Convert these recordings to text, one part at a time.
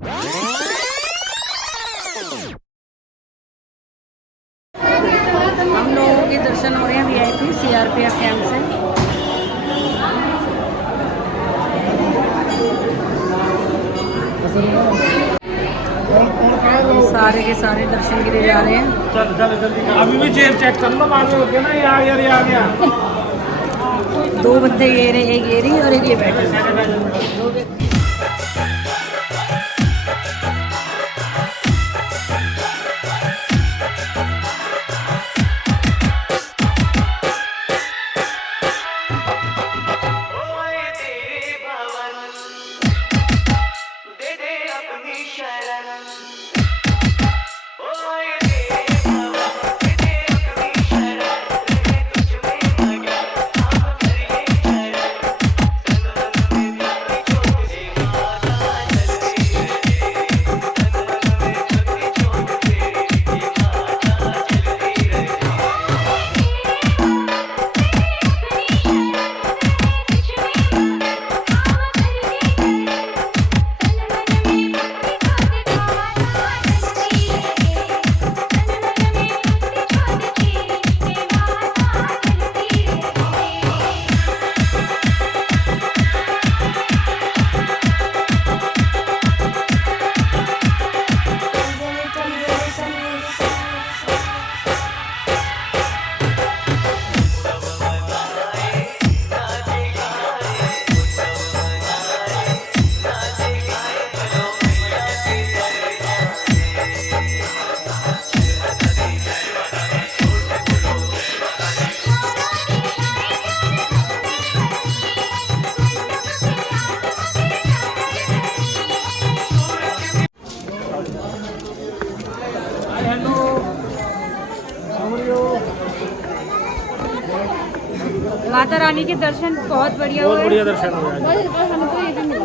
हम लोगों के दर्शन हो रहे हैं वीआईपी सीआरपीएफ कैंप से। सारे के सारे दर्शन के लिए जा रहे हैं। चल चल जल्दी अभी भी चेयर चेक कर लो, आगे हो गया ना, ये आ गया ये आ गया। दो बंदे ये रहे, एक ये रही और एक ये बैठे। माता रानी के दर्शन बहुत बढ़िया हुए। बहुत बढ़िया दर्शन हुए। हमको ये भी मिला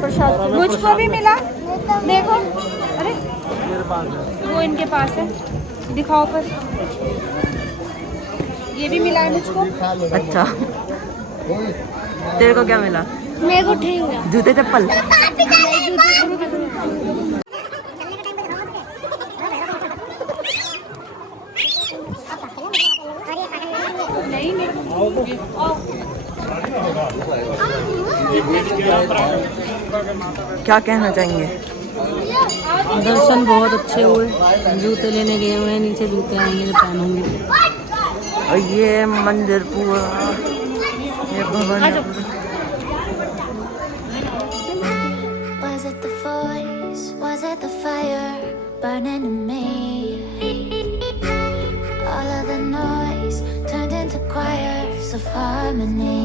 प्रसाद, मुझको भी मिला। देखो, अरे मेरे पास है, वो इनके पास है, दिखाओ पर। ये भी मिला है मुझको। अच्छा, तेरे को क्या मिला? मेरे को ठेंगा, जूते चप्पल। क्या कहना चाहेंगे? दर्शन बहुत अच्छे हुए। जूते लेने गए हुए हैं, नीचे जूते आएंगे तो पहनूंगी। और ये मंदिर पूरा, ये भवन। Was it the voice? Was it the fire burning in me? All of the noise turned into choirs of harmony.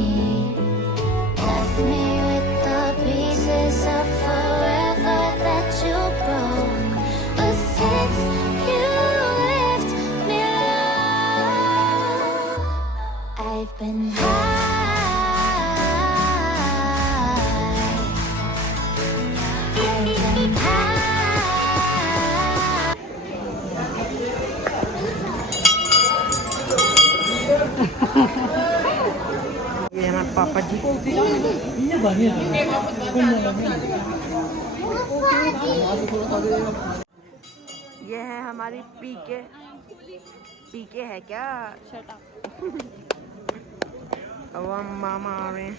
Left me with the pieces of forever that you broke. But since you left me alone, I've been high. ये हमारे पापा जी। ये है हमारी पीके। पीके है क्या? अब हम मामा आ रहे हैं।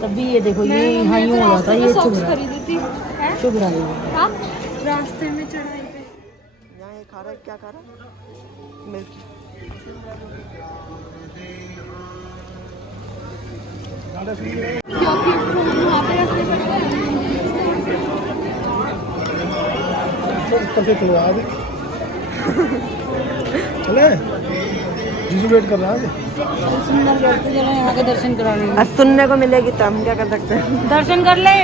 तभी ये देखो, ये यहाँ यूँ हो जाता है, ये चुभ रहा है। रास्ते में चढ़ाई पे यहाँ ये खा रहा है, क्या खा रहा है? मिर्ची। चले जीजू वेट कर रहा है। सुंदर करते चलो यहाँ के दर्शन कराने। सुनने को मिलेगी तो हम क्या कर सकते हैं? दर्शन कर ले।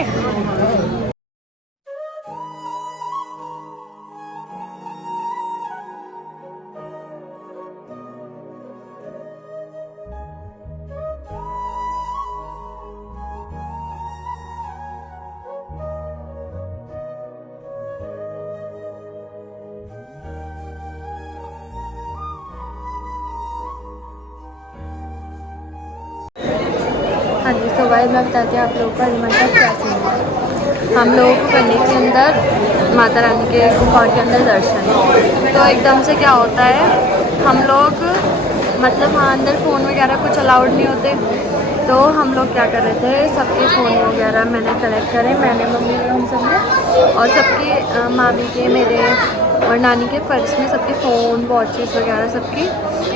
हाँ जी, तो भाई मैं बताती हूँ आप लोगों का रिमांड का क्या सीन है। हम लोगों को करने के अंदर माता रानी के गुफा के अंदर दर्शन, तो एकदम से क्या होता है, हम लोग मतलब वहाँ अंदर फ़ोन वगैरह कुछ अलाउड नहीं होते, तो हम लोग क्या कर रहे थे, सबके फ़ोन वगैरह मैंने कलेक्ट करे, मैंने मम्मी ने हम सब ने, और सबके मामी के मेरे और नानी के पर्स में सबके फ़ोन वॉचेस वगैरह सबकी,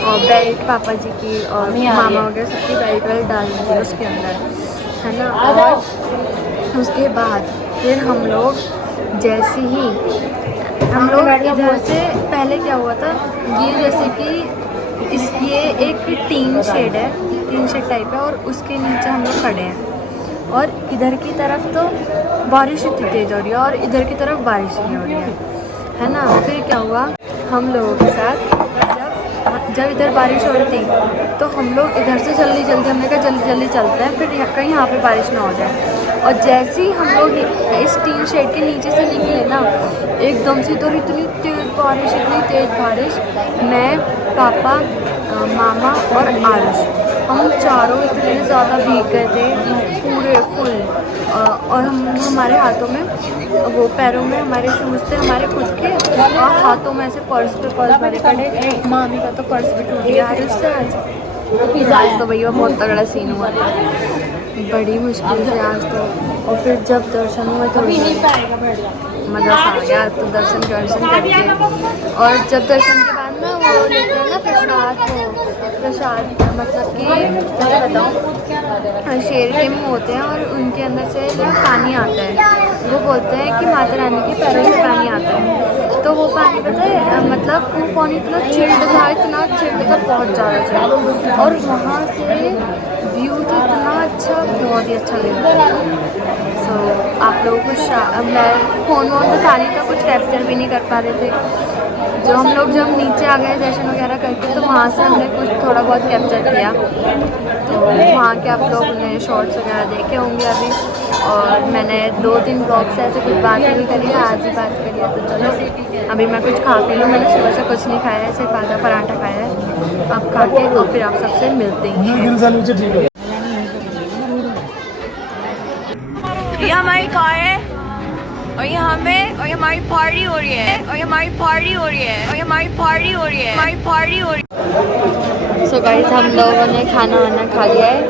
और बेल्ट पापा जी की और मामा वगैरह सबकी बेल्ट वेल्ट डाल दी थी उसके अंदर, है ना। और उसके बाद फिर हम लोग जैसे ही हम लोग इधर से पहले क्या हुआ था, ये जैसे कि ये एक टीन शेड है, टीन शेड टाइप है, और उसके नीचे हम लोग खड़े हैं, और इधर की तरफ तो बारिश इतनी तेज़ हो रही है और इधर की तरफ बारिश नहीं हो रही है ना। फिर क्या हुआ, हम लोगों के साथ जब इधर बारिश हो रही थी तो हम लोग इधर से जल्दी हमने कहा जल्दी जल्दी चलते हैं, फिर कहीं यहाँ पे बारिश ना हो जाए। और जैसे ही हम लोग इस टीन शेड के नीचे से निकले ना, एकदम से इधर इतनी तेज़ बारिश, इतनी तेज़ बारिश, मैं पापा मामा और आरुष, हम चारों इतने ज़्यादा भीग गए थे पूरे फुल, और हमारे हाथों में वो, पैरों में हमारे शूज़ थे हमारे खुद के, और हाथों में ऐसे पर्स पे पर्स भरे पड़े। मामी का तो पर्स भी टूट गया आरुष से आज तो भैया बहुत तगड़ा सीन हुआ था, बड़ी मुश्किल से आज तो। और फिर जब दर्शन हुए तो मज़ा आ गया, तो दर्शन करके, और जब दर्शन के बाद ना वो लेते हैं ना प्रसाद मतलब कि क्या बताऊँ, शेर के मुँह होते हैं और उनके अंदर से पानी आता है, वो बोलते हैं कि माता रानी के पैरों से पानी आता है, तो वो पानी पता है मतलब वो पानी इतना चिल्ड था बहुत ज़्यादा चिल्ड, और वहाँ से व्यू तो इतना अच्छा, बहुत ही अच्छा व्यू था। सो आप लोगों को मैं फ़ोन वोन तो था नहीं, तो कुछ कैप्चर भी नहीं कर पा रहे थे। जो हम लोग जब नीचे आ गए दर्शन वगैरह करके, तो वहाँ से हमने कुछ थोड़ा बहुत कैप्चर किया, तो वहाँ के आप लोगों ने शॉर्ट्स वगैरह देखे होंगे अभी। और मैंने 2-3 ब्लॉग से ऐसे कुछ बातें भी करी है, आज ही बात करी है, तो चलो अभी मैं कुछ खा पी लूँ। मैंने सुबह से कुछ नहीं खाया है, सिर्फ आधा पराठा खाया है, अब खा के और फिर आप सबसे मिलते हैं। ये हमारी कार है, और यहाँ पे और हमारी पार्टी हो रही है, और हमारी पार्टी हो रही है, और हमारी पार्टी हो रही है, हमारी पार्टी हो रही है। सो गाइस हम लोगों ने खाना वाना खा लिया है,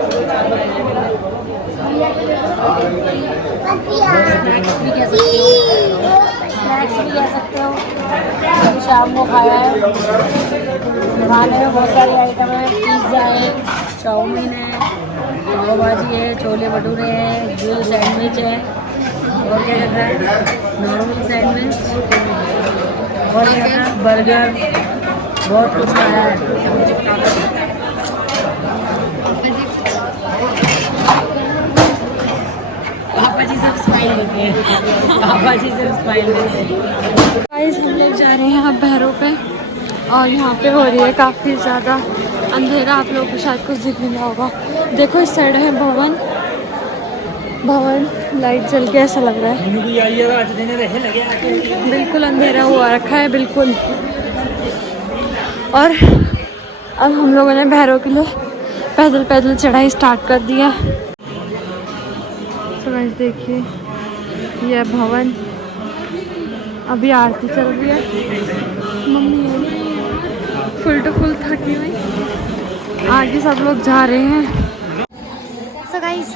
स्नैक्स भी कह सकते हो, शाम को खाया है। खाने में बहुत सारी आइटम है, पिज़्ज़ा है, चाउमीन है, पाव भाजी है, छोले भटूरे हैं, ग्रिल सैंडविच है, और क्या कहता है नॉर्मल सैंडविच, और क्या कहता है बर्गर, बहुत कुछ खाया है। पापा जी सब स्माइल देते हैं, पापा जी सब स्माइल देते हैं। गाइस हम लोग जा रहे हैं अब भैरव पे, और यहाँ पे हो रही है काफ़ी ज़्यादा अंधेरा, आप लोगों को शायद कुछ दिख नहीं रहा होगा। देखो इस साइड है भवन, लाइट जल के ऐसा लग रहा है, बिल्कुल अंधेरा हुआ रखा है बिल्कुल। और अब हम लोगों ने भैरव के लिए पैदल चढ़ाई स्टार्ट कर दिया। तो गाइस देखिए यह भवन, अभी आरती चल रही है, मम्मी फुल टू फुल थकी हुई, आगे सब लोग जा रहे हैं। सो गाइस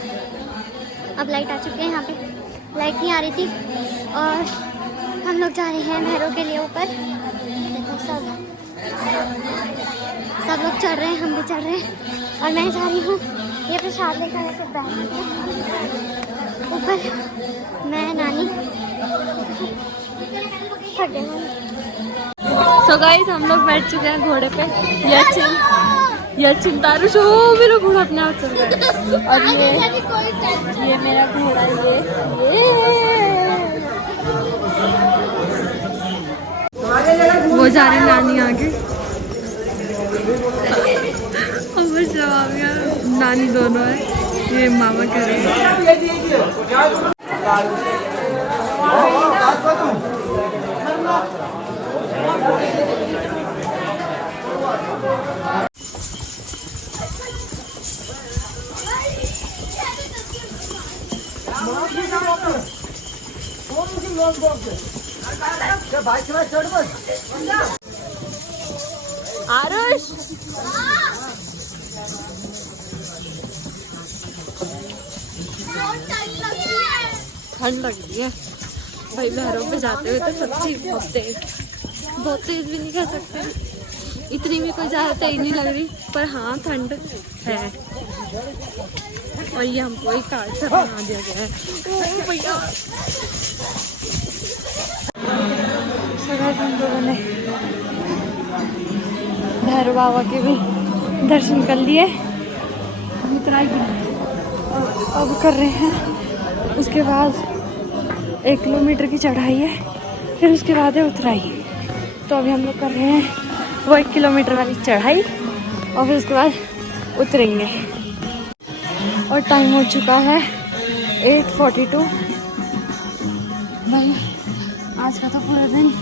अब लाइट आ चुकी है, यहाँ पे लाइट नहीं आ रही थी, और हम लोग जा रहे हैं भैरव के लिए ऊपर। देखो सब लोग चढ़ रहे हैं, हम भी चढ़ रहे हैं, और मैं जा रही हूँ ये प्रसाद लेकर ऐसे बैठ ऊपर, मैं नानी थक गए। सो गाइस हम लोग बैठ चुके हैं घोड़े पे, ये चिंतारू शो मेरा घोड़ा अपने आप चल रहा है, और ये मेरा घोड़ा, वो जा रहे नानी आगे, नानी दोनों है, ये मामा कर रहे हैं। आरुष ठंड लग रही है भाई। लहरों पे जाते हुए तो सच्ची बहुत तेज भी नहीं कह सकते, इतनी भी कोई ज़्यादा तेज नहीं लग रही, पर हाँ ठंड है। और ये हमको एक कार्ड से बना दिया गया है। ओ भैया हम लोगों ने भैरव बाबा के भी दर्शन कर लिए, उतराई और अब कर रहे हैं। उसके बाद 1 किलोमीटर की चढ़ाई है, फिर उसके बाद है उतराई। तो अभी हम लोग कर रहे हैं वो 1 किलोमीटर वाली चढ़ाई और फिर उसके बाद उतरेंगे। और टाइम हो चुका है 8:42। भाई आज का तो पूरा दिन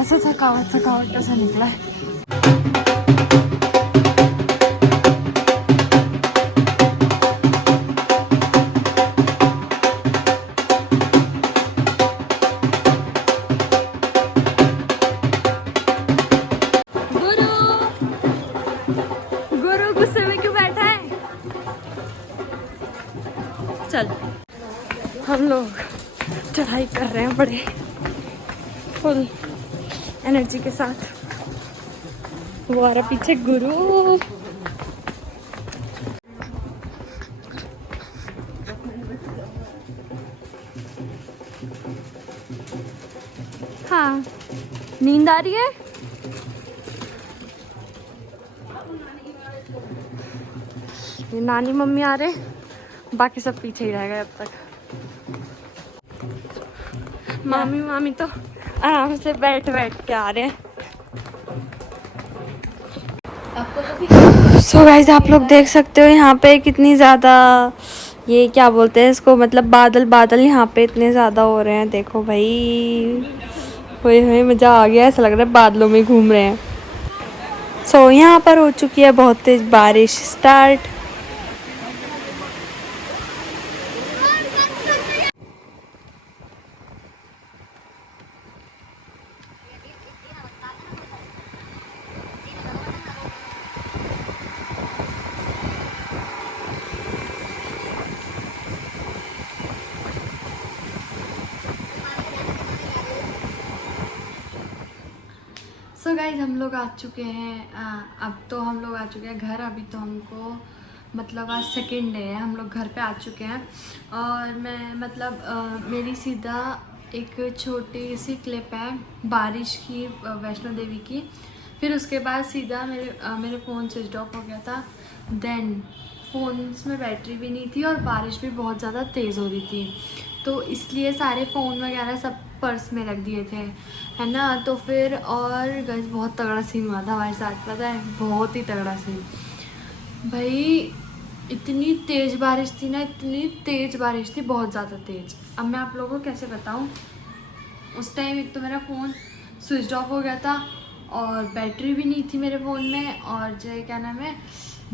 ऐसा थकावट सा निकला है। गुरु गुस्से में क्यों बैठा है? चल हम लोग चढ़ाई कर रहे हैं बड़े फुल एनर्जी के साथ। वो आ रहा पीछे गुरु। हाँ नींद आ रही है। ये नानी मम्मी आ रहे, बाकी सब पीछे ही रह गए अब तक। मामी तो आराम से बैठ के आ रहे हैं। सो गाइस आप लोग देख सकते हो यहाँ पे कितनी ज़्यादा, ये क्या बोलते हैं इसको, मतलब बादल यहाँ पे इतने ज़्यादा हो रहे हैं। देखो भाई हुए मज़ा आ गया, ऐसा लग रहा है बादलों में घूम रहे हैं। सो यहाँ पर हो चुकी है बहुत तेज बारिश स्टार्ट। सो गाइज हम लोग आ चुके हैं, अब तो हम लोग आ चुके हैं घर। अभी तो हमको मतलब आज सेकेंड डे है, हम लोग घर पे आ चुके हैं। और मैं मतलब मेरी सीधा एक छोटी सी क्लिप है बारिश की, वैष्णो देवी की। फिर उसके बाद सीधा मेरे फ़ोन स्विच ऑफ हो गया था। देन फ़ोन्स में बैटरी भी नहीं थी और बारिश भी बहुत ज़्यादा तेज़ हो रही थी, तो इसलिए सारे फ़ोन वगैरह सब पर्स में रख दिए थे, है ना। तो फिर और गाइस बहुत तगड़ा सीन हुआ था हमारे साथ, पता है, बहुत ही तगड़ा सीन भाई। इतनी तेज़ बारिश थी ना, इतनी तेज़ बारिश थी, बहुत ज़्यादा तेज़। अब मैं आप लोगों को कैसे बताऊं। उस टाइम एक तो मेरा फ़ोन स्विच ऑफ हो गया था और बैटरी भी नहीं थी मेरे फ़ोन में, और जो क्या नाम है,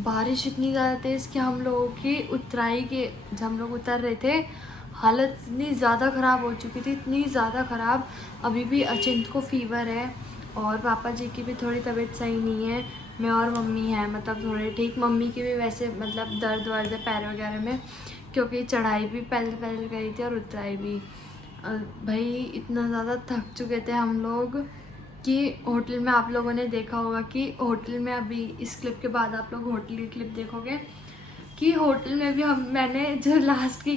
बारिश इतनी ज़्यादा तेज़ कि हम लोगों की उतराई के जब हम लोग उतर रहे थे हालत इतनी ज़्यादा ख़राब हो चुकी थी, इतनी ज़्यादा ख़राब। अभी भी अचिंत को फीवर है और पापा जी की भी थोड़ी तबीयत सही नहीं है। मैं और मम्मी है मतलब थोड़े ठीक। मम्मी की भी वैसे मतलब दर्द वर्द है पैर वगैरह में, क्योंकि चढ़ाई भी पैदल गई थी और उतराई भी। भाई इतना ज़्यादा थक चुके थे हम लोग कि होटल में, आप लोगों ने देखा होगा कि होटल में, अभी इस क्लिप के बाद आप लोग होटल की क्लिप देखोगे कि होटल में भी मैंने जो लास्ट की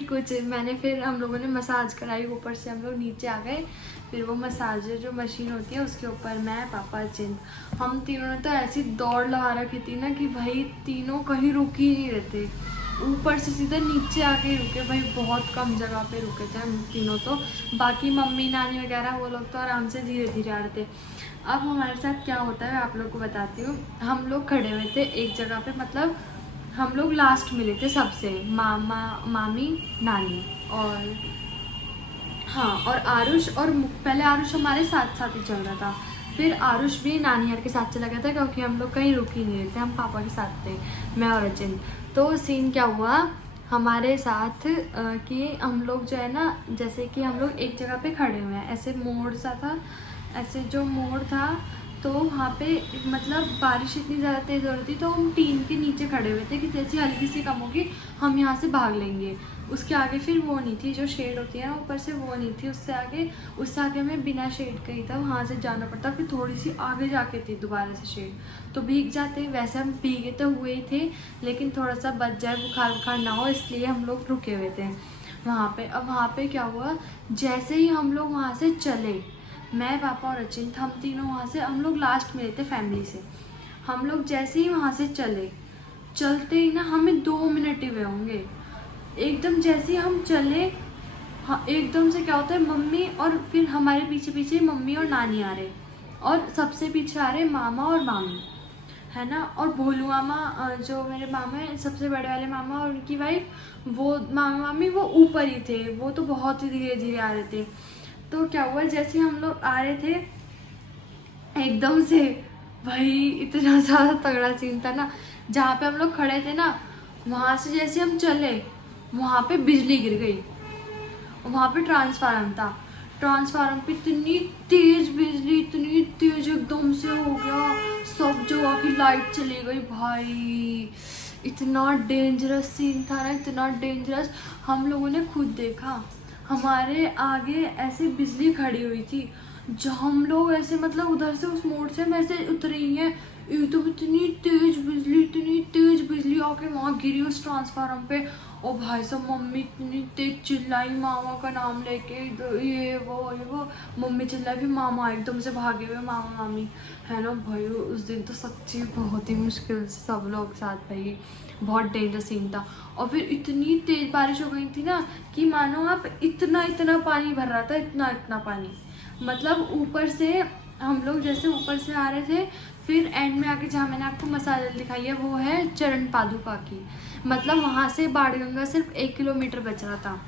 फिर हम लोगों ने मसाज कराई। ऊपर से हम लोग नीचे आ गए, फिर वो मसाजर जो मशीन होती है उसके ऊपर मैं, पापा, चिंत, हम तीनों ने तो ऐसी दौड़ लगा रखी थी ना कि भाई तीनों कहीं रुक ही नहीं रहते। ऊपर से सीधे नीचे आके ही रुके भाई, बहुत कम जगह पे रुके थे हम तीनों। तो बाकी मम्मी नानी वगैरह वो लोग तो आराम से धीरे धीरे आ रहे थे। अब हमारे साथ क्या होता है आप लोग को बताती हूँ। हम लोग खड़े हुए थे एक जगह पे, मतलब हम लोग लास्ट मिले थे सबसे, मामा, मामी, नानी और हाँ और आरुष। और पहले आरुष हमारे साथ ही चल रहा था, फिर आरुष भी नानी यार के साथ चला गया था, क्योंकि हम लोग कहीं रुक ही नहीं रहे थे, हम पापा के साथ थे, मैं और अचिन। तो सीन क्या हुआ हमारे साथ कि हम लोग जो है ना, जैसे कि हम लोग एक जगह पे खड़े हुए हैं, ऐसे मोड़ सा था, ऐसे जो मोड़ था तो वहाँ पे मतलब बारिश इतनी ज़्यादा तेज़ हो रही थी तो हम टीन के नीचे खड़े हुए थे कि जैसे हल्की सी कम होगी हम यहाँ से भाग लेंगे। उसके आगे फिर वो नहीं थी, जो शेड होती है ना ऊपर से, वो नहीं थी। उससे आगे हमें बिना शेड का ही था, वहाँ से जाना पड़ता। फिर थोड़ी सी आगे जाके थी दोबारा से शेड, तो भीग जाते। वैसे हम भीगे तो हुए ही थे, लेकिन थोड़ा सा बच जाए, बुखार ना हो, इसलिए हम लोग रुके हुए थे वहाँ पे। अब वहाँ पे क्या हुआ, जैसे ही हम लोग वहाँ से चले, मैं, पापा और अचिंत, हम तीनों वहाँ से, हम लोग लास्ट में थे फैमिली से। हम लोग जैसे ही वहाँ से चलते ही ना, हमें 2 मिनट ही हुए होंगे, एकदम जैसे ही हम चले, हाँ, एकदम से क्या होता है, मम्मी और फिर हमारे पीछे पीछे मम्मी और नानी आ रहे, और सबसे पीछे आ रहे मामा और मामी, है ना। और भोलू मामा, जो मेरे मामा हैं, सबसे बड़े वाले मामा और उनकी वाइफ, वो मामा मामी वो ऊपर ही थे, वो तो बहुत ही धीरे धीरे आ रहे थे। तो क्या हुआ, जैसे हम लोग आ रहे थे एकदम से, भाई इतना ज़्यादा तगड़ा सीन था ना, जहाँ पे हम लोग खड़े थे ना, वहाँ से जैसे हम चले, वहाँ पे बिजली गिर गई। वहाँ पे ट्रांसफार्मर था, ट्रांसफार्मर पे इतनी तेज बिजली, इतनी तेज एकदम से हो गया, सब जगह की लाइट चली गई। भाई इतना डेंजरस सीन था ना, इतना डेंजरस। हम लोगों ने खुद देखा, हमारे आगे ऐसे बिजली खड़ी हुई थी, जो हम लोग ऐसे मतलब उधर से उस मोड़ से हम ऐसे उतरे ही हैं, एकदम इतनी तेज बिजली आके वहाँ गिरी उस ट्रांसफार्मर पे। और भाई साहब मम्मी इतनी तेज चिल्लाई, मामा का नाम लेके, ये वो मम्मी चिल्लाई, फिर मामा एकदम से भागे हुए, मामा मामी, है ना। भाई उस दिन तो सच्ची बहुत ही मुश्किल से सब लोग साथ, भाई बहुत डेंजर सीन था। और फिर इतनी तेज बारिश हो गई थी ना कि मानो आप इतना पानी भर रहा था, इतना पानी, मतलब ऊपर से हम लोग जैसे ऊपर से आ रहे थे, फिर एंड में आके जहाँ मैंने आपको मसाला दिखाई है वो है चरण पादुका की, मतलब वहाँ से बाणगंगा सिर्फ 1 किलोमीटर बच रहा था।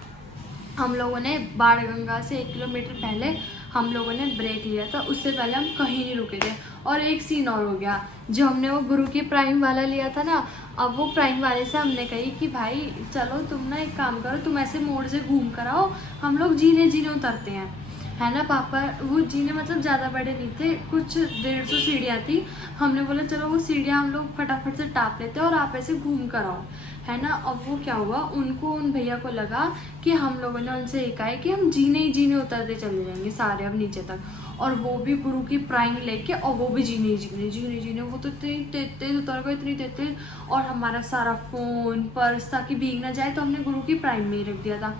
हम लोगों ने बाणगंगा से 1 किलोमीटर पहले हम लोगों ने ब्रेक लिया था, उससे पहले हम कहीं नहीं रुके थे। और एक सीन और हो गया, जो हमने वो गुरु की प्राइम वाला लिया था ना, अब वो प्राइम वाले से हमने कही कि भाई चलो तुम ना एक काम करो, तुम ऐसे मोड़ से घूम कर आओ, हम लोग जीने उतरते हैं, है ना। पापा वो जीने मतलब ज़्यादा बड़े नहीं थे, कुछ 150 सीढ़ियाँ थी। हमने बोला चलो वो सीढ़ियाँ हम लोग फटाफट से टाप लेते हैं और आप ऐसे घूम कर आओ, है ना। अब वो क्या हुआ, उन भैया को लगा कि हम लोगों ने उनसे ये कहा है कि हम जीने उतरते चले जाएंगे सारे अब नीचे तक, और वो भी गुरु की प्राइम लेके, और वो भी जीने, वो तो इतनी तेज उतर गए, इतनी तेज। और हमारा सारा फ़ोन पर्स ताकि भीग ना जाए तो हमने गुरु की प्राइम में ही रख दिया था।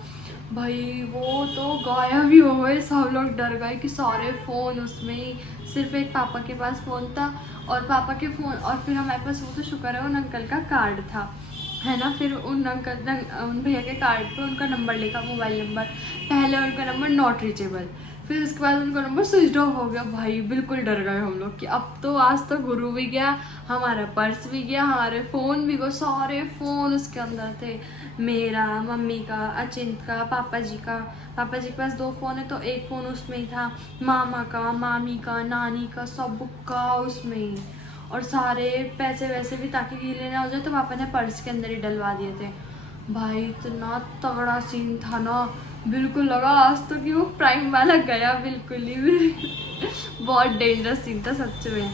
भाई वो तो गायब ही हो गए, सब लोग डर गए कि सारे फ़ोन उसमें ही, सिर्फ एक पापा के पास फ़ोन था, और पापा के फ़ोन, और फिर हमारे पास वो तो शुक्र है उन अंकल का कार्ड था, है ना। फिर उन भैया के कार्ड पे उनका नंबर लिखा, मोबाइल नंबर, पहले उनका नंबर नॉट रीचेबल, फिर उसके बाद उनका नंबर स्विच ऑफ हो गया। भाई बिल्कुल डर गए हम लोग कि अब तो आज तो गुरु भी गया, हमारा पर्स भी गया, हमारे फ़ोन भी गए, सारे फ़ोन उसके अंदर थे, मेरा, मम्मी का, अचिंत का, पापा जी के पास 2 फ़ोन है तो एक फ़ोन उसमें ही था, मामा का, मामी का, नानी का, सबका उसमें ही। और सारे पैसे वैसे भी ताकि गीले ना हो जाए तो पापा ने पर्स के अंदर ही डलवा दिए थे। भाई इतना तगड़ा सीन था ना, बिल्कुल लगा आज तो कि वो प्राइम वाला गया बिल्कुल ही बहुत डेंजरस सीन था सच में।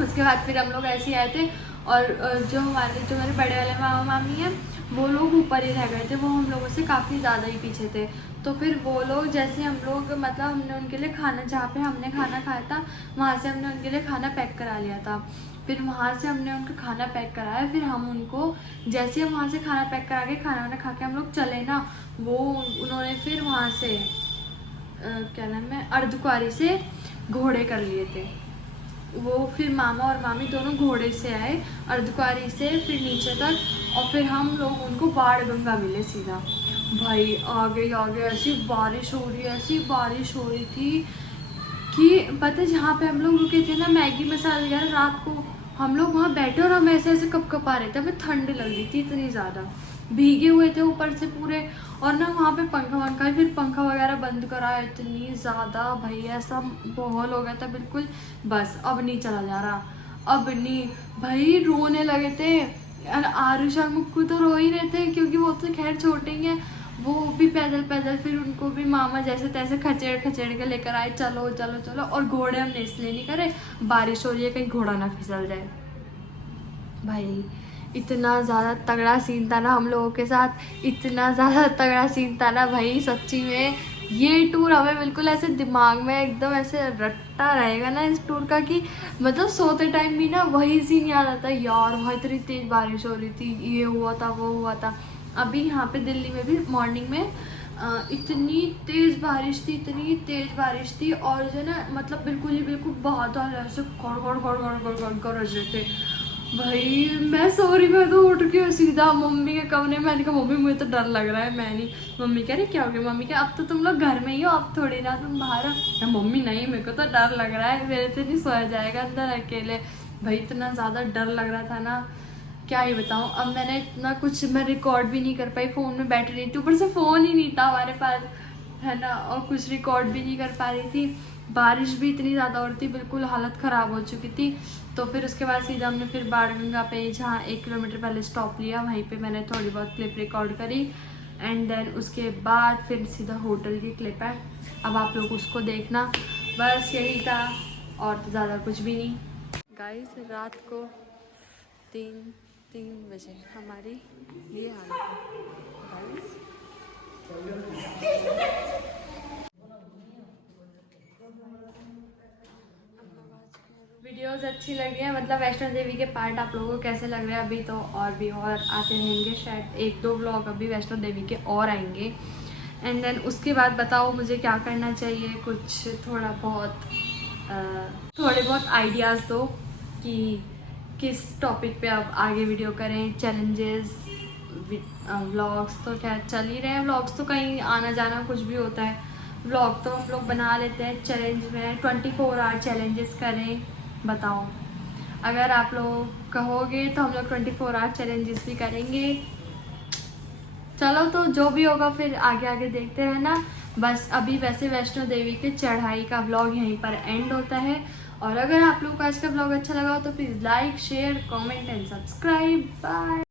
उसके बाद फिर हम लोग ऐसे ही आए थे, और जो मेरे बड़े वाले मामा मामी हैं वो लोग ऊपर ही रह गए थे, वो हम लोगों से काफ़ी ज़्यादा ही पीछे थे। तो फिर वो लोग जैसे हम लोग मतलब हमने उनके लिए खाना, जहाँ पे हमने खाना खाया था वहाँ से हमने उनके लिए खाना पैक करा लिया था, फिर वहाँ से हमने उनका खाना पैक कराया। फिर हम उनको जैसे हम वहाँ से खाना पैक करा के खाना वाना खा के हम लोग चले ना, वो उन्होंने फिर वहाँ से क्या नाम है, अर्धकुंवारी से घोड़े कर लिए थे। वो फिर मामा और मामी दोनों घोड़े से आए अर्धकुंवारी से फिर नीचे तक, और फिर हम लोग उनको बाणगंगा मिले सीधा। भाई आगे ऐसी बारिश हो रही थी कि पता है जहाँ पे हम लोग रुके थे ना, मैगी मसाला वगैरह, रात को हम लोग वहाँ बैठे और हम ऐसे कप आ रहे थे, हमें ठंड लग रही थी इतनी ज़्यादा, भीगे हुए थे ऊपर से पूरे। और ना वहाँ पे पंखा फिर पंखा वगैरह बंद कराया, इतनी ज़्यादा भाई ऐसा माहौल हो गया था बिल्कुल, बस अब नहीं चला जा रहा, अब नहीं। भाई रोने लगे थे, यार आरुष और मुक्कू तो रो ही रहे थे क्योंकि वो तो खैर छोटे ही हैं, वो भी पैदल पैदल, फिर उनको भी मामा जैसे तैसे खचेड़ खचेड़ के लेकर आए, चलो चलो चलो। और घोड़े हमने इसलिए नहीं करे, बारिश हो रही है कहीं घोड़ा ना फिसल जाए। भाई इतना ज़्यादा तगड़ा सीन था ना हम लोगों के साथ, इतना ज़्यादा तगड़ा सीन था ना भाई, सच्ची में ये टूर हमें बिल्कुल ऐसे दिमाग में एकदम ऐसे रट्टा रहेगा ना इस टूर का कि मतलब सोते टाइम भी ना वही सीन याद आता है, यार वहाँ इतनी तेज़ बारिश हो रही थी, ये हुआ था वो हुआ था। अभी यहाँ पे दिल्ली में भी मॉर्निंग में इतनी तेज़ बारिश थी, इतनी तेज़ बारिश थी, और जो ना मतलब बिल्कुल ही बिल्कुल बादल ऐसे गरज रहे थे। भाई मैं सो रही, मैं तो उठ के सीधा मम्मी के कमरे में, मैंने कहा मम्मी मुझे तो डर लग रहा है, मैं नहीं। मम्मी कह रही क्या हो गया? मम्मी क्या अब तो तुम लोग घर में ही हो, अब थोड़ी ना तुम बाहर हो। मम्मी नहीं मेरे को तो डर लग रहा है, मेरे से नहीं सोया जाएगा अंदर अकेले। भाई इतना ज़्यादा डर लग रहा था ना क्या ही बताऊँ। अब मैंने इतना कुछ मैं रिकॉर्ड भी नहीं कर पाई, फ़ोन में बैटरी नहीं थी, ऊपर से फ़ोन ही नहीं था हमारे पास, है ना, और कुछ रिकॉर्ड भी नहीं कर पा रही थी। बारिश भी इतनी ज़्यादा हो रही थी, बिल्कुल हालत ख़राब हो चुकी थी। तो फिर उसके बाद सीधा हमने फिर बाणगंगा पे जहाँ 1 किलोमीटर पहले स्टॉप लिया, वहीं पे मैंने थोड़ी बहुत क्लिप रिकॉर्ड करी, एंड देन उसके बाद फिर सीधा होटल की क्लिप है। अब आप लोग उसको देखना, बस यही था और तो ज़्यादा कुछ भी नहीं। गाइस रात को 3 बजे हमारी ये हालत है गाइस। वीडियोस अच्छी लगी हैं, मतलब वैष्णो देवी के पार्ट आप लोगों को कैसे लग रहे हैं? अभी तो और भी और आते रहेंगे, शायद 1-2 व्लॉग अभी वैष्णो देवी के और आएंगे। एंड देन उसके बाद बताओ मुझे क्या करना चाहिए, कुछ थोड़े बहुत आइडियाज़ दो कि किस टॉपिक पे आप आगे वीडियो करें। चैलेंजेस, व्लॉग्स तो क्या चल ही रहे हैं, व्लॉग्स तो कहीं आना जाना कुछ भी होता है, व्लॉग तो हम लोग बना लेते हैं। चैलेंज में 24 आवर चैलेंजेस करें, बताओ। अगर आप लोग कहोगे तो हम लोग 24 आवर चैलेंजेस भी करेंगे। चलो तो जो भी होगा फिर आगे आगे देखते रहना। बस अभी वैसे वैष्णो देवी के चढ़ाई का व्लॉग यहीं पर एंड होता है। और अगर आप लोग को आज का व्लॉग अच्छा लगा हो तो please like, share, comment and subscribe. Bye.